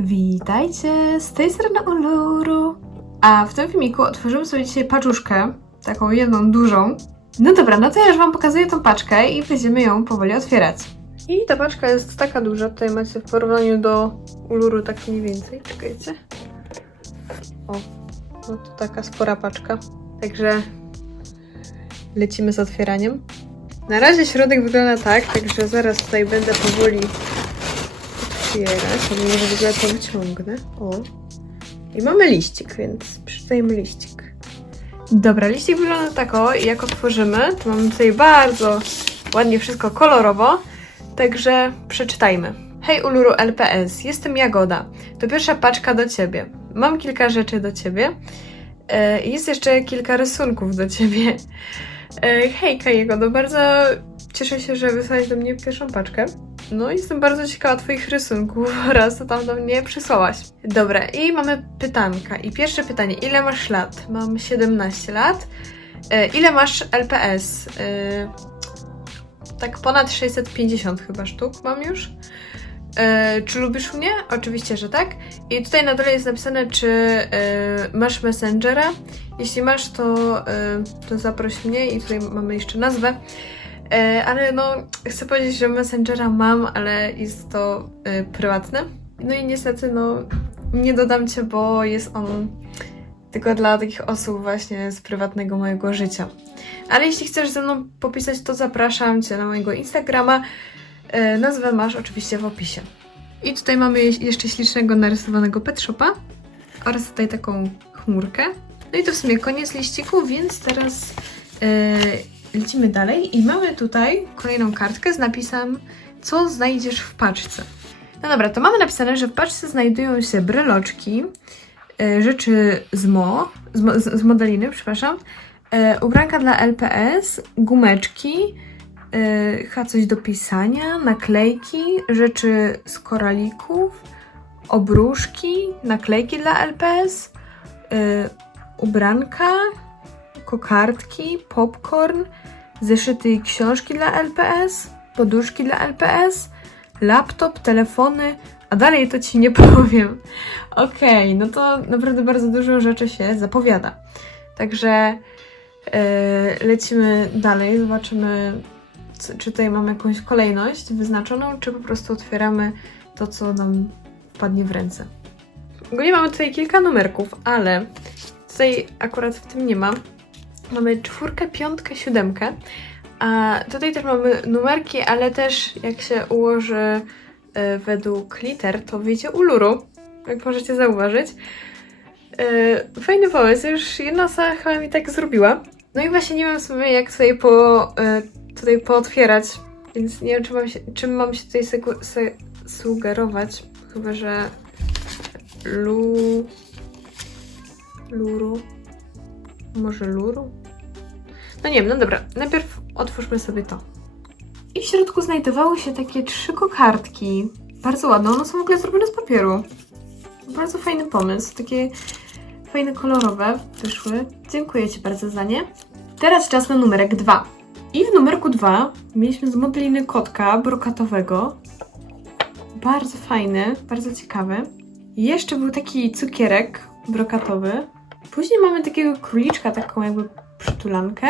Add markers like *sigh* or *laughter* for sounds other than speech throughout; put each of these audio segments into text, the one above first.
Witajcie, z tej strony Uluru. A w tym filmiku otworzymy sobie dzisiaj paczuszkę, taką jedną dużą. No dobra, no to ja już Wam pokazuję tą paczkę i będziemy ją powoli otwierać. I ta paczka jest taka duża, tutaj macie w porównaniu do Uluru tak mniej więcej, czekajcie. O, no to taka spora paczka. Także lecimy z otwieraniem. Na razie środek wygląda tak, także zaraz tutaj będę powoli otwierać, ale może w ogóle to wyciągnę. O. I mamy liścik, więc przeczytajmy liścik. Dobra, liścik wygląda tak o i jak otworzymy, to mamy tutaj bardzo ładnie wszystko kolorowo, także przeczytajmy. Hej Uluru LPS, jestem Jagoda. To pierwsza paczka do Ciebie. Mam kilka rzeczy do Ciebie. E, Jest jeszcze kilka rysunków do Ciebie. E, Hejka Jagodo, bardzo cieszę się, że wysłałeś do mnie pierwszą paczkę. No, jestem bardzo ciekawa Twoich rysunków *laughs* oraz co tam do mnie przysłałaś. Dobra, i mamy pytanka. I pierwsze pytanie, ile masz lat? Mam 17 lat. E, ile masz LPS? E, tak ponad 650 chyba sztuk mam już. E, czy lubisz mnie? Oczywiście, że tak. I tutaj na dole jest napisane, czy e, masz Messengera. Jeśli masz, to, e, to zaproś mnie i tutaj mamy jeszcze nazwę. E, ale no, chcę powiedzieć, że Messengera mam, ale jest to e, prywatne. No i niestety, no, nie dodam cię, bo jest on tylko dla takich osób właśnie z prywatnego mojego życia. Ale jeśli chcesz ze mną popisać, to zapraszam cię na mojego Instagrama. E, nazwę masz oczywiście w opisie. I tutaj mamy je- jeszcze ślicznego narysowanego pet shopa oraz tutaj taką chmurkę. No i to w sumie koniec liściku, więc teraz e, lecimy dalej i mamy tutaj kolejną kartkę z napisem co znajdziesz w paczce. No dobra, to mamy napisane, że w paczce znajdują się breloczki, e, rzeczy z mo, z, z, modeliny, przepraszam, e, ubranka dla LPS, gumeczki, e, chyba coś do pisania, naklejki, rzeczy z koralików, obruszki, naklejki dla LPS, ubranka, kokardki, popcorn, zeszyty i książki dla LPS, poduszki dla LPS, laptop, telefony, a dalej to ci nie *laughs* powiem. Okej, no to naprawdę bardzo dużo rzeczy się zapowiada. Także e, lecimy dalej, zobaczymy, co, czy tutaj mamy jakąś kolejność wyznaczoną, czy po prostu otwieramy to, co nam wpadnie w ręce. Ogólnie mamy tutaj kilka numerków, ale tutaj akurat w tym nie ma. Mamy czwórkę, piątkę, siódemkę. A tutaj też mamy numerki, ale też jak się ułoży e, według liter, to wyjdzie uluru, jak możecie zauważyć. E, fajny pomysł, już jedna osoba chyba mi tak zrobiła. No i właśnie nie wiem sobie jak sobie po, e, tutaj pootwierać, więc nie wiem czy mam się, czym mam się tutaj sugerować. Chyba, że lu... luru... Może luru? No nie wiem, no dobra. Najpierw otwórzmy sobie to. I w środku znajdowały się takie trzy kokardki. Bardzo ładne. One są w ogóle zrobione z papieru. Bardzo fajny pomysł. Takie fajne, kolorowe wyszły. Dziękuję Ci bardzo za nie. Teraz czas na numerek 2. I w numerku 2 mieliśmy z modeliny kotka brokatowego. Bardzo fajny, bardzo ciekawy. Jeszcze był taki cukierek brokatowy. Później mamy takiego króliczka, taką jakby przytulankę.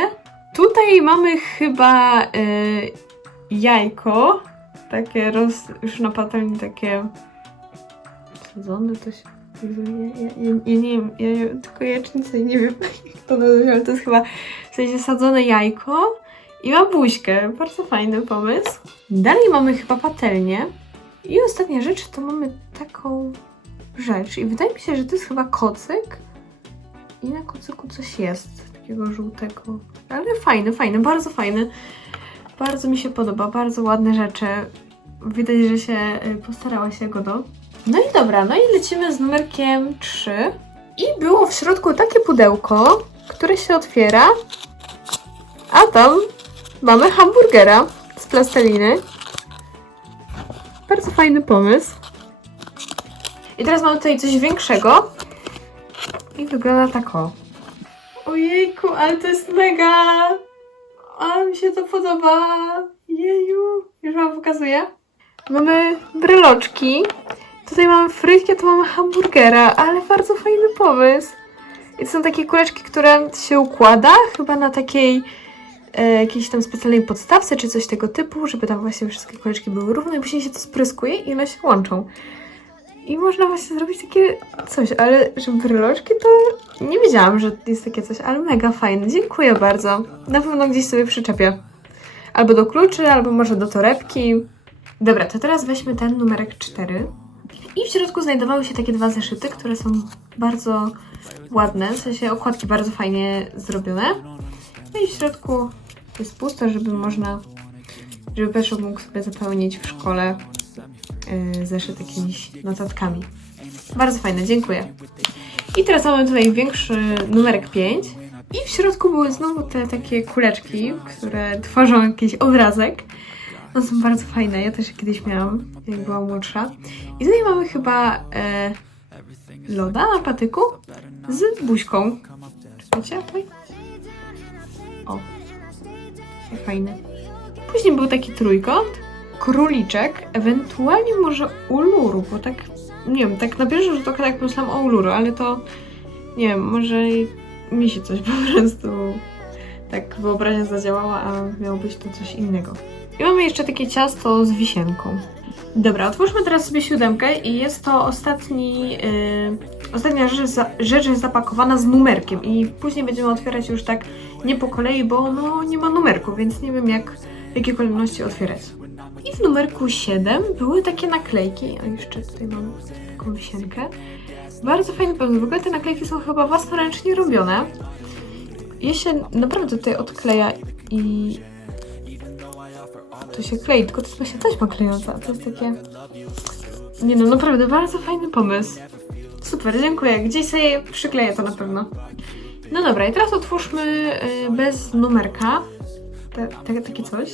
Tutaj mamy chyba y, jajko, takie roz, już na patelni takie sadzone, to się... Ja, ja, ja, nie wiem, ja, tylko jajecznicę nie wiem *laughs* jak to nazywa, ale to jest chyba w sensie sadzone jajko i ma buźkę. Bardzo fajny pomysł. Dalej mamy chyba patelnię i ostatnia rzecz to mamy taką rzecz i wydaje mi się, że to jest chyba kocyk i na kocyku coś jest takiego żółtego. Ale fajny, fajny, bardzo fajny. Bardzo mi się podoba, bardzo ładne rzeczy. Widać, że się y, postarała się go do. No i dobra, no i lecimy z numerkiem 3. I było w środku takie pudełko, które się otwiera. A tam mamy hamburgera z plasteliny. Bardzo fajny pomysł. I teraz mamy tutaj coś większego. I wygląda tak o. Ojejku, ale to jest mega! Ale mi się to podoba! Jeju! Już wam pokazuję. Mamy bryloczki. Tutaj mamy frytki, a tu mamy hamburgera, ale bardzo fajny pomysł. I to są takie kuleczki, które się układa, chyba na takiej e, jakiejś tam specjalnej podstawce, czy coś tego typu, żeby tam właśnie wszystkie kuleczki były równe i później się to spryskuje i one się łączą. I można właśnie zrobić takie coś, ale że bryloczki to nie wiedziałam, że jest takie coś, ale mega fajne. Dziękuję bardzo. Na pewno gdzieś sobie przyczepię. Albo do kluczy, albo może do torebki. Dobra, to teraz weźmy ten numerek 4. I w środku znajdowały się takie dwa zeszyty, które są bardzo ładne, w sensie okładki bardzo fajnie zrobione. No i w środku jest pusto, żeby można, żeby Peszo mógł sobie zapełnić w szkole yy, zeszyt jakimiś notatkami. Bardzo fajne, dziękuję. I teraz mamy tutaj większy numerek 5. I w środku były znowu te takie kuleczki, które tworzą jakiś obrazek. One są bardzo fajne, ja też je kiedyś miałam, jak byłam młodsza. I tutaj mamy chyba e, loda na patyku z buźką. Czekajcie, oj. O, fajne. Później był taki trójkąt, króliczek, ewentualnie może uluru, bo tak, nie wiem, tak na pierwszy rzut oka tak myślałam o uluru, ale to, nie wiem, może mi się coś *laughs* po prostu tak wyobraźnia zadziałała, a miało być to coś innego. I mamy jeszcze takie ciasto z wisienką. Dobra, otwórzmy teraz sobie siódemkę i jest to ostatni, yy, ostatnia rzecz, za, rzecz jest zapakowana z numerkiem i później będziemy otwierać już tak nie po kolei, bo no nie ma numerku, więc nie wiem jak, w jakiej kolejności otwierać. I w numerku 7 były takie naklejki, a jeszcze tutaj mam taką wisienkę. Bardzo fajny pomysł, w ogóle te naklejki są chyba własnoręcznie robione. Je się naprawdę tutaj odkleja i to się klei, tylko to jest właśnie taśma klejąca, to jest takie... Nie no, naprawdę bardzo fajny pomysł. Super, dziękuję. Gdzieś sobie przykleję to na pewno. No dobra, i teraz otwórzmy y, bez numerka te, te, takie coś.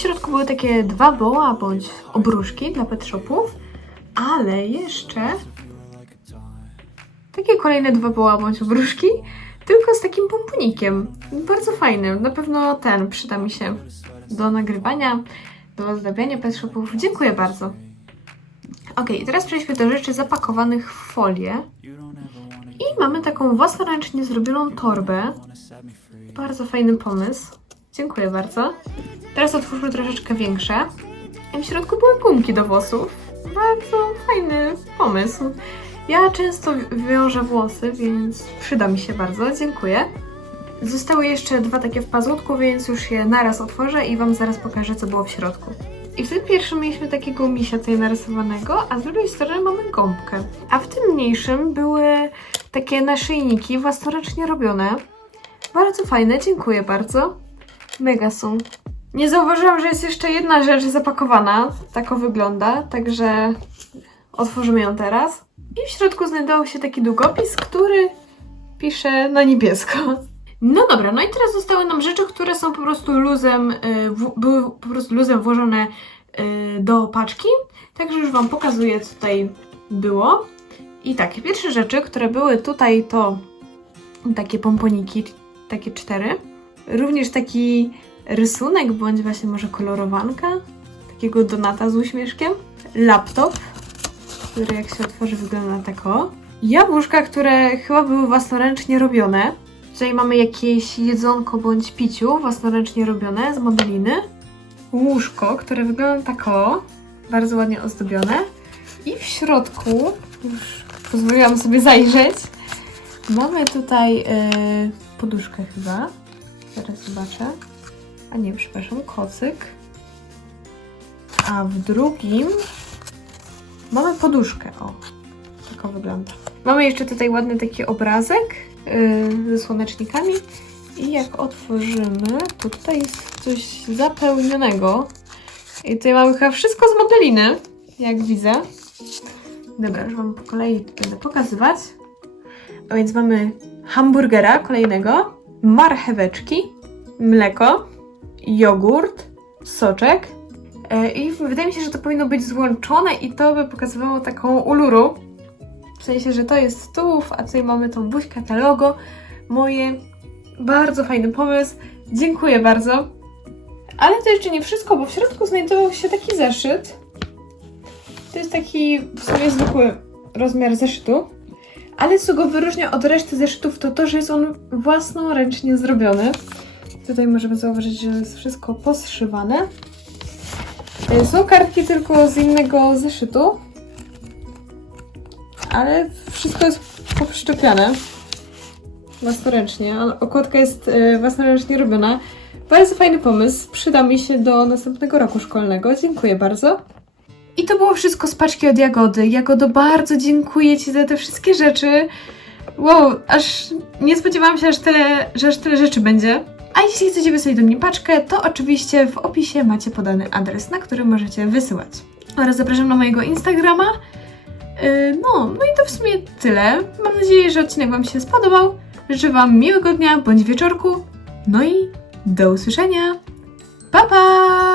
Środku były takie dwa boła bądź obruszki dla pet shopów, ale jeszcze takie kolejne dwa boła bądź obruszki, tylko z takim pomponikiem. Bardzo fajnym. Na pewno ten przyda mi się do nagrywania, do ozdabiania pet shopów. Dziękuję bardzo. Ok, teraz przejdźmy do rzeczy zapakowanych w folię. I mamy taką własnoręcznie zrobioną torbę. Bardzo fajny pomysł. Dziękuję bardzo. Teraz otwórzmy troszeczkę większe. W środku były gumki do włosów. Bardzo fajny pomysł. Ja często wiążę włosy, więc przyda mi się bardzo. Dziękuję. Zostały jeszcze dwa takie w pazutku, więc już je naraz otworzę i Wam zaraz pokażę, co było w środku. I w tym pierwszym mieliśmy takiego misia tutaj narysowanego, a z drugiej strony mamy gąbkę. A w tym mniejszym były takie naszyjniki własnoręcznie robione. Bardzo fajne, dziękuję bardzo. Mega są. Nie zauważyłam, że jest jeszcze jedna rzecz zapakowana. Tako wygląda, także otworzymy ją teraz. I w środku znajdował się taki długopis, który pisze na niebiesko. No dobra, no i teraz zostały nam rzeczy, które są po prostu luzem, y, w, były po prostu luzem włożone y, do paczki. Także już Wam pokazuję, co tutaj było. I tak, pierwsze rzeczy, które były tutaj, to takie pomponiki, takie cztery. Również taki rysunek, bądź właśnie może kolorowanka, takiego donata z uśmieszkiem. Laptop, który jak się otworzy wygląda tak o. Jabłuszka, które chyba były własnoręcznie robione. Tutaj mamy jakieś jedzonko bądź piciu własnoręcznie robione z modeliny. Łóżko, które wygląda tak o, bardzo ładnie ozdobione. I w środku, już pozwoliłam sobie zajrzeć, mamy tutaj yy, poduszkę chyba. Zaraz zobaczę. A nie, przepraszam, kocyk. A w drugim mamy poduszkę, o. Tak o wygląda. Mamy jeszcze tutaj ładny taki obrazek yy, ze słonecznikami i jak otworzymy, to tutaj jest coś zapełnionego. I tutaj mamy chyba wszystko z modeliny, jak widzę. Dobra, już Wam po kolei będę pokazywać. A więc mamy hamburgera kolejnego, marcheweczki, mleko, jogurt, soczek. E, I wydaje mi się, że to powinno być złączone i to by pokazywało taką uluru. W sensie, że to jest tułów, a tutaj mamy tą buźkę, te logo moje. Bardzo fajny pomysł. Dziękuję bardzo. Ale to jeszcze nie wszystko, bo w środku znajdował się taki zeszyt. To jest taki w sumie zwykły rozmiar zeszytu, ale co go wyróżnia od reszty zeszytów to to, że jest on własnoręcznie zrobiony. Tutaj możemy zauważyć, że jest wszystko poszywane. Są kartki tylko z innego zeszytu, ale wszystko jest poprzyczepiane własnoręcznie. Okładka jest e, własnoręcznie robiona. Bardzo fajny pomysł, przyda mi się do następnego roku szkolnego. Dziękuję bardzo. I to było wszystko z paczki od Jagody. Jagodo, bardzo dziękuję Ci za te wszystkie rzeczy. Wow, aż nie spodziewałam się, aż tyle, że aż tyle rzeczy będzie. A jeśli chcecie wysłać do mnie paczkę, to oczywiście w opisie macie podany adres, na który możecie wysyłać. Oraz zapraszam na mojego Instagrama. Yy, No, no i to w sumie tyle. Mam nadzieję, że odcinek Wam się spodobał. Życzę Wam miłego dnia bądź wieczorku. No i do usłyszenia. Pa pa!